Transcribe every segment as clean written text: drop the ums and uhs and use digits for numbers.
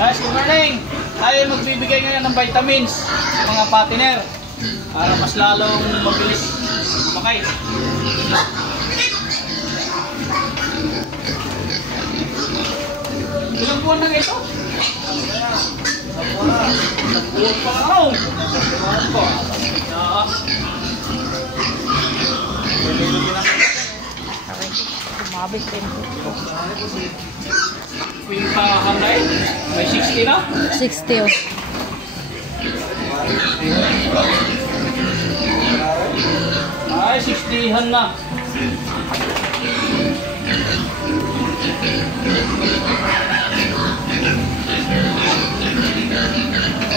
Guys, good morning! Tayo magbibigay ngayon ng vitamins sa mga patiner para mas lalong mabilis makay. Ilang buwan na ito? Ilang buwan pa ako! Mabis din po. Yung pahamay, may 60 na? 60 oh. Ay, 60han na.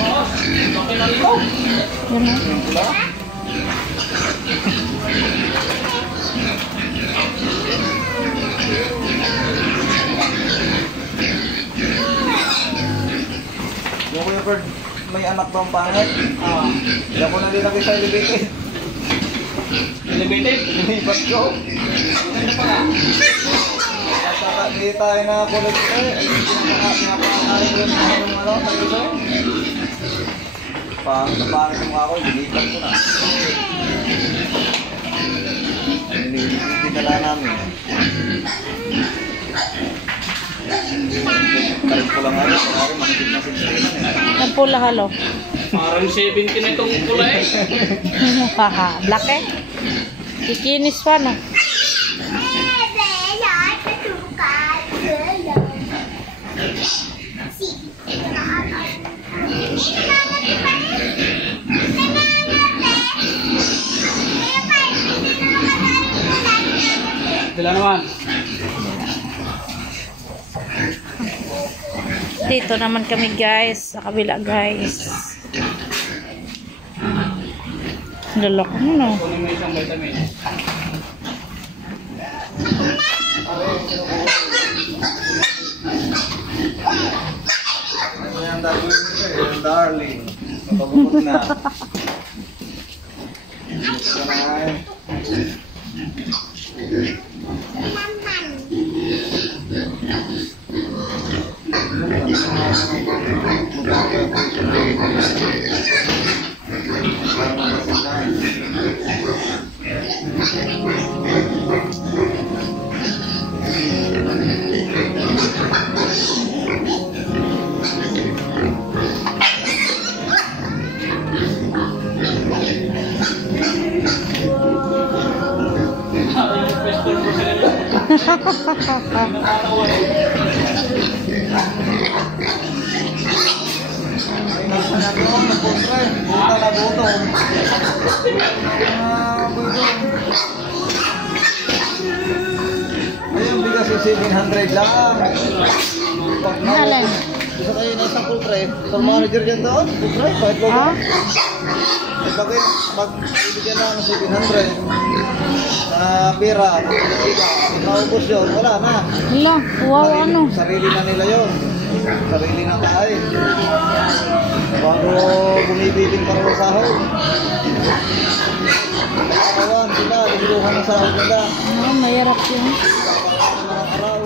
Oh, okay na ito. Yan na. Yung Kuya Bird, may anak bang pangit? Hindi ako nalilaki sa elevated. Elevated? Inibat ko. Ano pa nga? Hindi tayo nakakulit ko eh. Pinapakain ko yung ano, tayo ko eh. Pangit mo ako, inibat ko na. Dinala namin. Kalit ko lang ano, parang makikip na 60 Ang pula halo. Parang 70 na itong pula eh. Haha, black eh. Kikinis pa no. Dila naman. Dito naman kami guys, sa kabila guys. Lalak mo no. Kunin mo isang vitamin. Ayan, darling. Mapagupot na. Ayun, bigas yung 700 lang. Alin? Gusto kayo nasa full tray. Store manager dyan doon. Full tray, kahit logo. Ha? Pag ibigyan na ng 700 na pira, maubos yun, wala na. Hala, wow ano. Sarili na nila yun. Sarili na kain. Bago bumibiling para sa sahod. Kawan sila, luluhan ng sahod nila. Mahirap yun. Mga araw.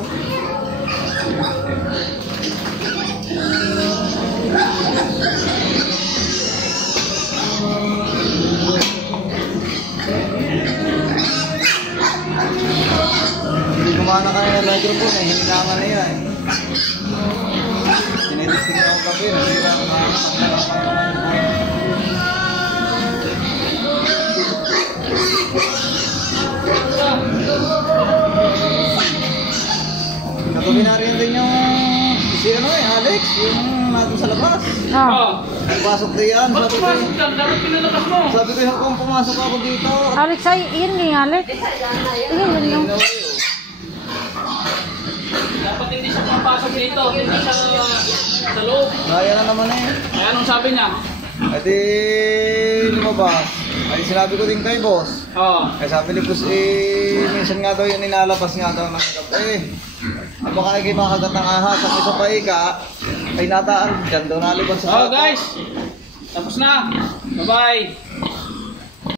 Hindi kumana kayo ng microphone eh, hininangan na yan. Tinitesting na ako kape, nasira na Nagabi na rin din yung si ano eh, Alex, yung natin sa labas. Ah. Nagpasok din yan, Ba't sabi ko pumasok ka? Dapat pinalakas mo. sabi ko kung pumasok ako dito. Alex ay, yun yung Alex. Yun yung. Dapat hindi siya papasok dito. Hindi siya sa loob. Kaya na naman eh. Kaya anong sabi niya? At lumabas. Ay sinabi ko din kay boss. Oo. Ay sabi ni boss minsan nga daw yun inalabas nga daw ng gabi. Baka kayo makagat ng ahas at isa pa ika ay nataan dyan daw nalibas sa Oh guys, tapos na. Bye-bye.